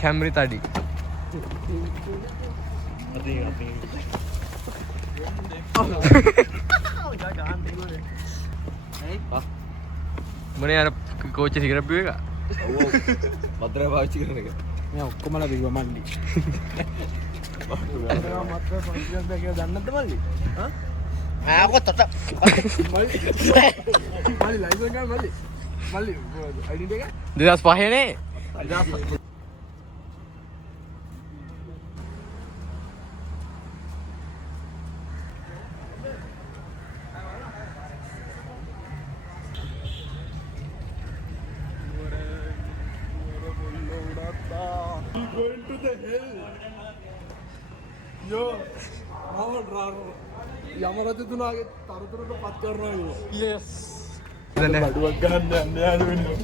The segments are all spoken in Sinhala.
කැමරි තඩි මොනේ අර කෝච්චි සිගරට් බිව් එක මත්ද්‍රව්‍ය පාවිච්චි කරන එක මම ඔක්කොමලා බිව්වා මල්ලි මත්ද්‍රව්‍ය පාවිච්චි කරන එක දන්නද මල්ලි ආ කොතට මල්ලි ලයිසන් ගන්න මල්ලි ID එක 2005 නේ 2005 going to the hell. Yo, යමරජතුමාගේ තරතුරට පත් කරනවා. Yes. දැන් බඩුවක් ගන්න යන්න යාළුවනේ.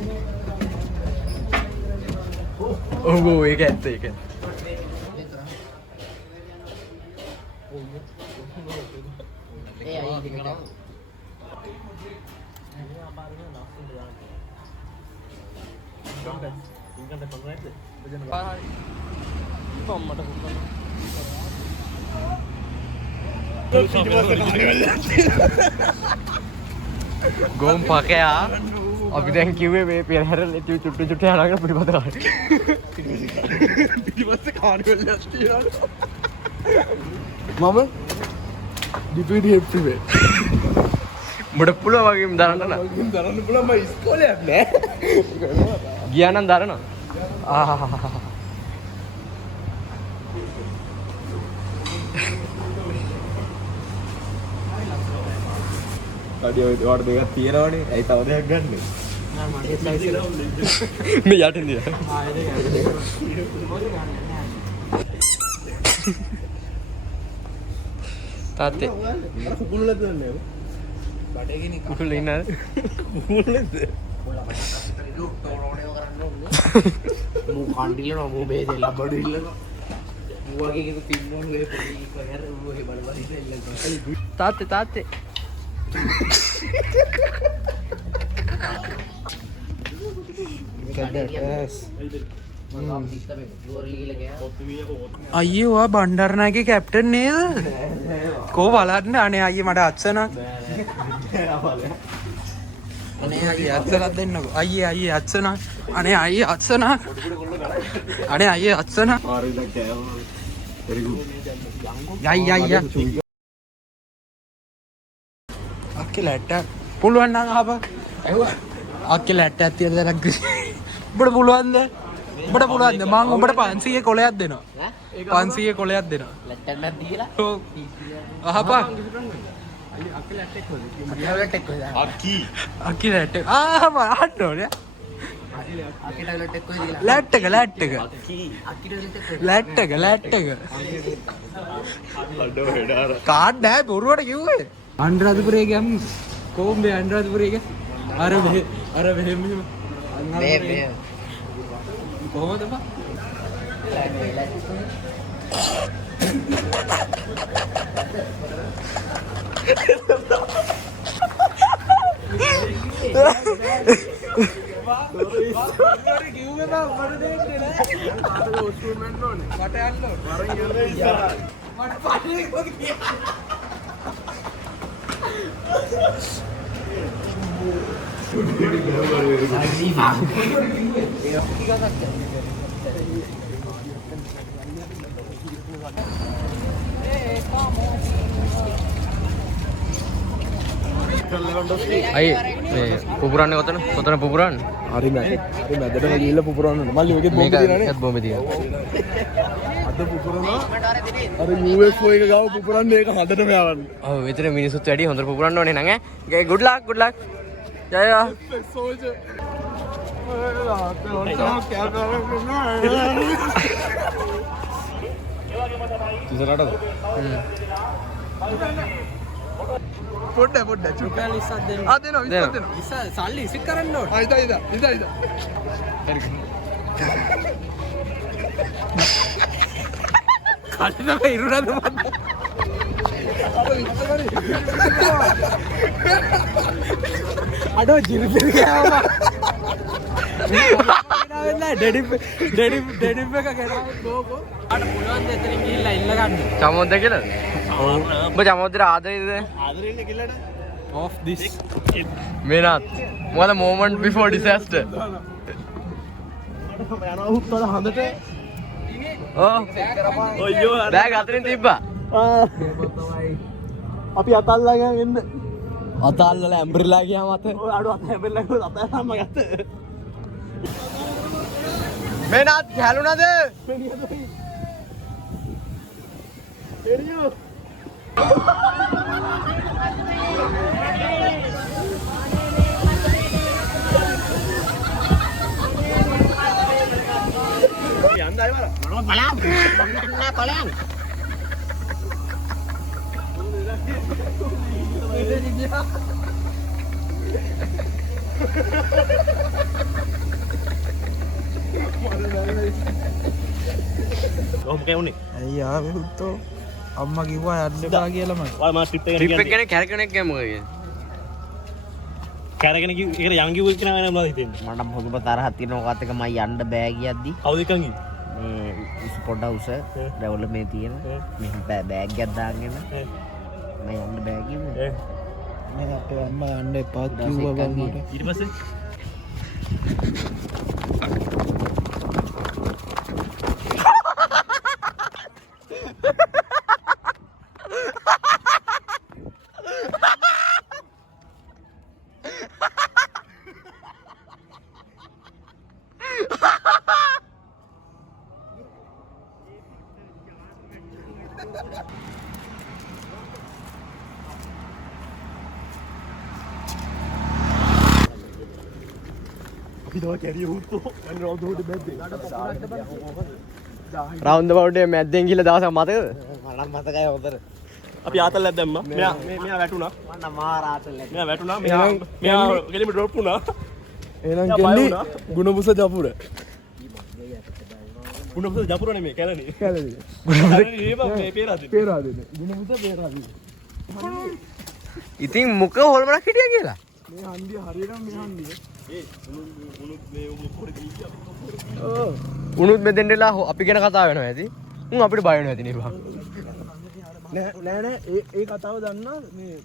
ඔව් ඒක ඇත්ත ඒක. ඒ අයි දිකට. ගෝම් පකයා අපි දැන් කිව්වේ මේ පෙරහැර චුට්ටු චුට්ටු යනකට පිටිපස්ස කාට පිටිපස්ස කාර්නිවල් එකක් තියෙනවා මම ඩිපිටි එප්පිවේ උඹට පුළුවන් වගේම දරන්න නෑ දරන්න පුළුවන් මම ඉස්කෝලේ යන්නේ නෑ ගියා නම් දරනවා අඩිය ඔයාලට දෙකක් තියෙනවනේ. ඇයි තව දෙකක් ගන්නෙ? නෑ මගේ සයිස් එක මේ යටින් දිලා. ආ ඒක ගන්න. තාත්තේ අර කුකුල්ලද දන්නේ නේද? බඩේගෙන කුකුල්ල ඉන්නද? කුකුල්ලද? මු කණ්ඩිල නෝ මු බේ දෙලා බඩු ඉල්ලනවා. මු වගේ කෙනෙක් තින්නෝනේ මේ පොඩි කයර මු ඒ බඩ බඩ ඉල්ලනවා. තාත්තේ අයියේ ඔයා බණ්ඩාරනායකගේ කැප්ටන් නේද? කෝ බලන්න අනේ අයියේ මට අත්සනක්. අනේ අයියේ අත්සනක් දෙන්නකෝ. අයියේ අත්සනක්. අනේ අයියේ අත්සනක්. අනේ අයියේ අත්සනක්. යයි අක්කේ ලැට්ට පුළුවන් නම් අහපන්. ඇහුවා. අක්කේ ලැට්ට ඇත්තිය දැනක් උඹට පුළුවන්ද? උඹට පුළුවන්ද? මම උඹට 500 කොලයක් දෙනවා. 500 කොලයක් දෙනවා. ලැට්ටක් නැත් දීලා. ඔව්. අහපන්. අක්කේ ලැට්ටෙක් කොහෙද? මගේ ලැට්ටෙක් කොහෙද? අක්කේ ලැට්ටෙක්. ආ මම අහන්න ඕනේ. අක්කේ ලැට්ටෙක් කොහෙද කියලා. ලැට්ටක. අක්කේ ලැට්ටක. අඩෝ හෙඩාර. කාඩ් නැහැ බොරුවට කිව්වේ. අනුරාධපුරේ ගියම් කොම්බේ අනුරාධපුරේ ගිය අර මෙහෙම මේ කොහොමද බා කිව්වේ බා මට දෙන්නේ නෑ ආතක ඔස්ට්‍රේලියානු වෙන්න ඕනේ මට යන්න වරන් යන්න මට පාඩේ කොහොමද අයි මේ පුපුරන්නේ ඔතන පුපුරන්නේ හරි මැදටම ගිහිල්ලා පුපුරන්න ඕනේ මල්ලි මේකෙත් බෝම්බ තියෙනනේ ඒකත් බෝම්බ තියෙනවා අද පුපුරනවා අර UFO එක ගාව පුපුරන්නේ ඒක හදටම යවන්න ඔව් මෙතන මිනිස්සුත් වැඩි හොඳට පුපුරන්න ඕනේ නං ඈ good luck ජය සෝල්ජර් පොඩ්ඩ රුපියල් 20ක් දෙන්න. ආ දෙනවා 20ක් දෙනවා. 20 සල්ලි ඉසික් කරන්න ඕන. ආ ඉදා කඩනම ඉරුණාද මන්ද? අඩෝ ජිරිපිරි ගෑවා. ඩෙඩිප් එක ගෙනාව ගෝකෝ. අර පුළුවන් ද එතනින් ගිහිල්ලා ඉල්ල ගන්න. චමෝද්ද කියලාද? ඔව්. ඔබ චමෝද්දට ආදරේද? ආදරෙන්නේ කිල්ලට. Off this. මේනත්. මොකද moment before disaster. යනවා උත්තර හඳට. ඔව්. ඔයෝ බෑග් අතරින් තිබ්බා. අපි අතල්ලාගෙන එන්න. අතල්ලල ඇම්බ්‍රෙලා ගියාම අත. ඔය අඩු අත හැබෙල්ලා අතල්ලාම ගත්ත. මේනත් හැලුණාද? එරියෝ. යන්නයි වල. මම බලන්න. නෑ බලන්න. ඔහොම කැවුනේ. ඇයි ආවේ පුතෝ අම්මා කිව්වා යන්න එපා කියලා මට. ඔය මම ට්‍රිප් එකට ට්‍රිප් එක ගැන කැරකෙනෙක් ගැම මොකද කියන්නේ? කැරගෙන කිව්ව ඒකට යන් කිව්ව එක නෑ මොනවද හිතෙන්නේ? මට හොඳම තරහක් තියෙනවා ඔකත් එක මම යන්න බෑ කියද්දි කවුද එකන් කිව්වේ? මේ උස පොඩ උස රැවුල මේ තියෙන මෙහෙම බෑග් එකක් දාගෙන මම යන්න බෑ කිව්වේ මේ අපේ අම්මා යන්න එපා කිව්වා බං මට. ඊට පස්සේ රවුන්ඩ් බවුඩ් එක මැද්දෙන් ගිහලා දවසක් මතකද? මනම් මතකයි හොඳට අපි ආතල්ලක් දැම්මා. මෙයා වැටුණා. මම මාරාතල මෙයා වැටුණා. මෙයා ගෙලිම ඩ්‍රොප් වුණා. එහෙනම් කෙල්ලි ගුණපුස ජපුර. ගුණපුස ජපුර නෙමෙයි කැලණි. කැලේ. කැලණි මේ පේරාදෙන. පේරාදෙන. ගුණපුස පේරාදෙන. ඉතින් මුක හොල්මනක් හිටියා කියලා. මේ හන්දිය හරියටම මේ හන්දිය. උනුත් මේ පොඩි දීලා. ඔව්. උනුත් මෙතෙන්දලා අපි ගැන කතා වෙනවා ඇති. උන් අපිට බය වෙනවා ඇති නේ බා. නෑ ඒ කතාව දන්නා මේ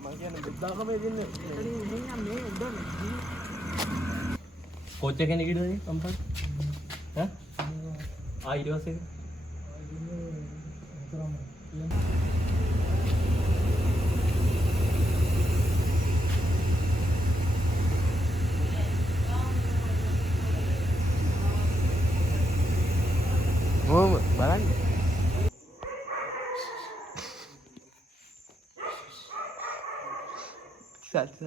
මම කියන්නේ බුද්ධාගමේ ඉන්නේ එතනින් ඉන්නේ මේ උඩ කෝච් එක කෙනෙක් ඉන්නවනේ කම්පස්. ඈ? ඊට පස්සේ මොම බලන්න. සත්